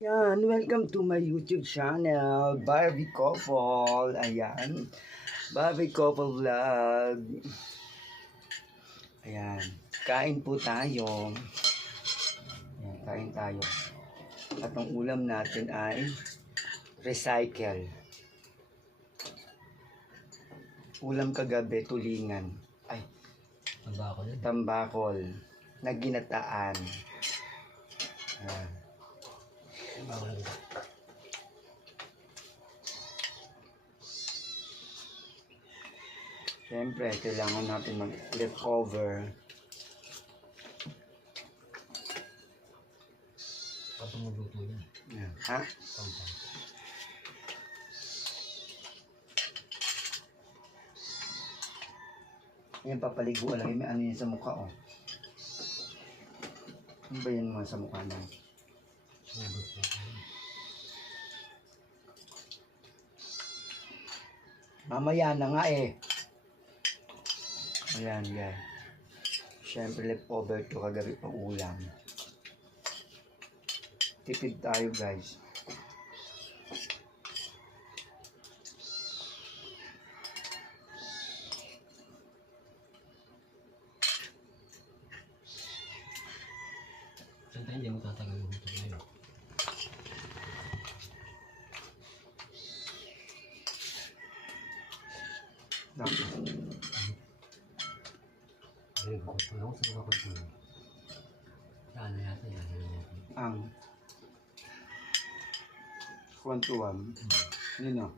Yan, welcome to my YouTube channel, Barbie Couple. Ayan, Barbie Couple Vlog. Ayan, kain po tayo. Ayan, kain tayo. At ang ulam natin ay recycle. Ulam kagabi, tulingan. Ay, tambakol. Na ginataan. Ayan. Siyempre, kailangan natin mag-leftover. Kapag magluto yan. Yan. Ha? Yan, papaliguan lang. May ano yun sa mukha, oh. Ano ba yun mga sa mukha na? Mamaya na nga eh. Ayan, guys. Siyempre, leftover to kagabi pang ulam. Tipid tayo, guys. Saan tayo hindi mo tatagal yung ito ngayon? Dapat. Ayun, ako sa mga kultura. Saan na yata yan? Ang kwantuan. Yun o.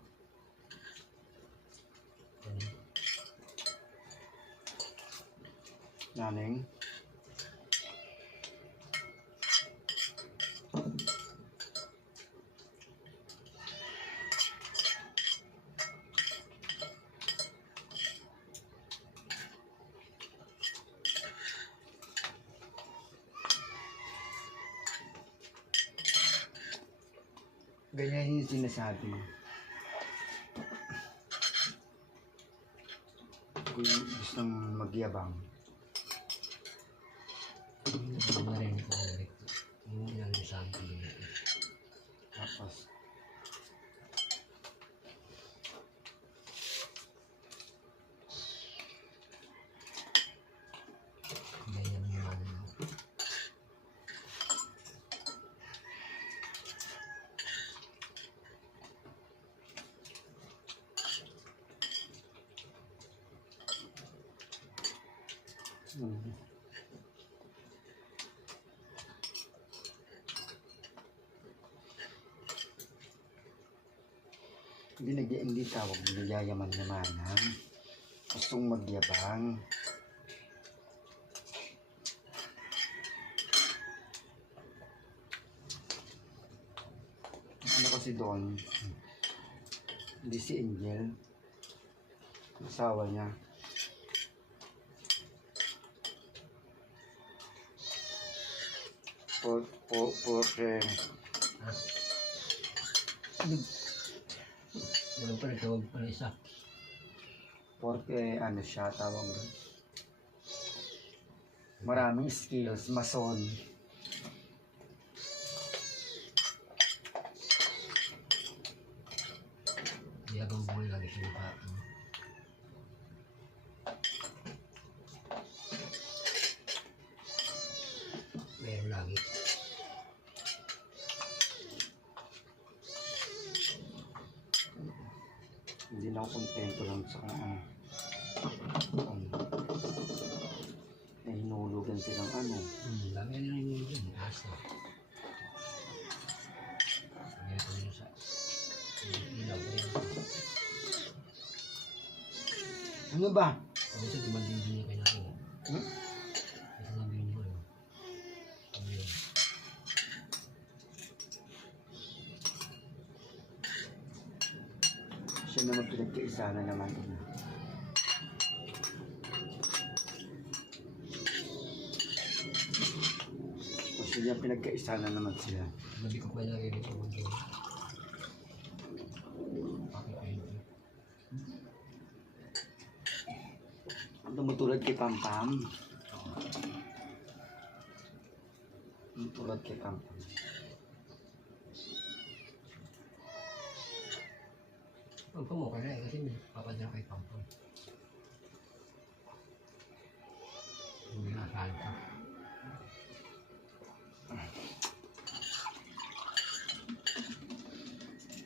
Naning. Ganyan yung sinasabi. Kung gustong magyabang. Ano na rin ito? Yung ilang isang kilo. Tapos, Ganyan yung ano. hindi tawag nagyayaman-yamanan. Gustong magyabang. Ano kasi doon? Hindi si Angel. Asawa niya. Porque Walang pala tawag pala isa. porque ano siya tawag doon? Maraming skills, mason. Di habang buhay lagi siya mukha. Meron lagi. Hindi na ako kontento lang sa nahinulugan silang ano. Dami na rin yun dyan. Aso. Ganito yun sa ilaw. Ano ba? Kasi tumandin din niya kayo na ako. Kasi sabihin niyo ano. Ano yun? Siya naman pinagkaisa na naman. Kasi niya pinagkaisa na naman sila. Gabi ko pa nalagay dito mo doon. Tumutulad kay Pampam. Tumutulad kay Pampam. Pampang mo ka na eh, kasi may papadala kay Pampang. Hindi nakakain ka.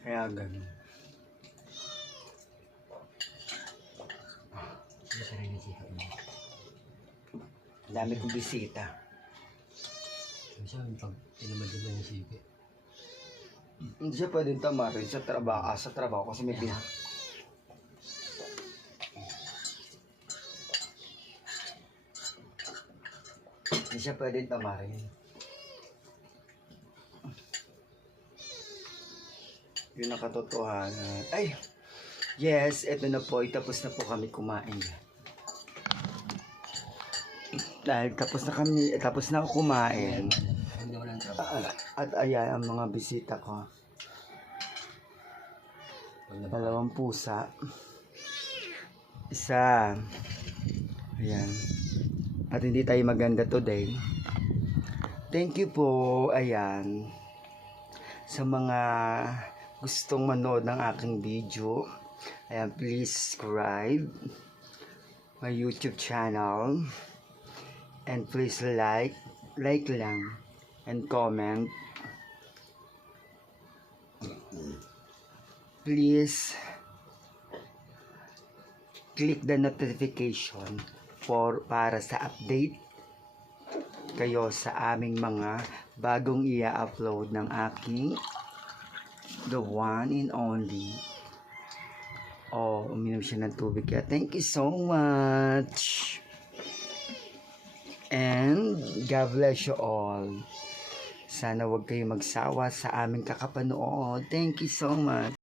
Kaya ganun. Hindi sa rin sikap mo. Ang dami kong bisita. Minsan, pag tinamad mo yung sipi. Hindi siya pwedeng tamarin sa trabaho kasi may Hindi siya pwedeng tamarin. Yun ang katotohanan. Ay! Yes, eto na po. Tapos na po kami kumain. Dahil tapos na ako kumain. Hindi wala ang trabaho. At ayan ang mga bisita ko. Pag nabaka. 2 pusa. Isa. Ayan. At hindi tayo maganda today. Thank you po. Ayan. Sa mga gustong manood ng aking video. Ayan, please subscribe my YouTube channel. And please like lang. And comment. Please click the notification para sa update kayo sa aming mga bagong i-upload ng aking the one and only. Oh, uminom siya ng tubig kaya thank you so much. And God bless you all. Sana wag kayo magsawa sa aming kakapanood. Thank you so much.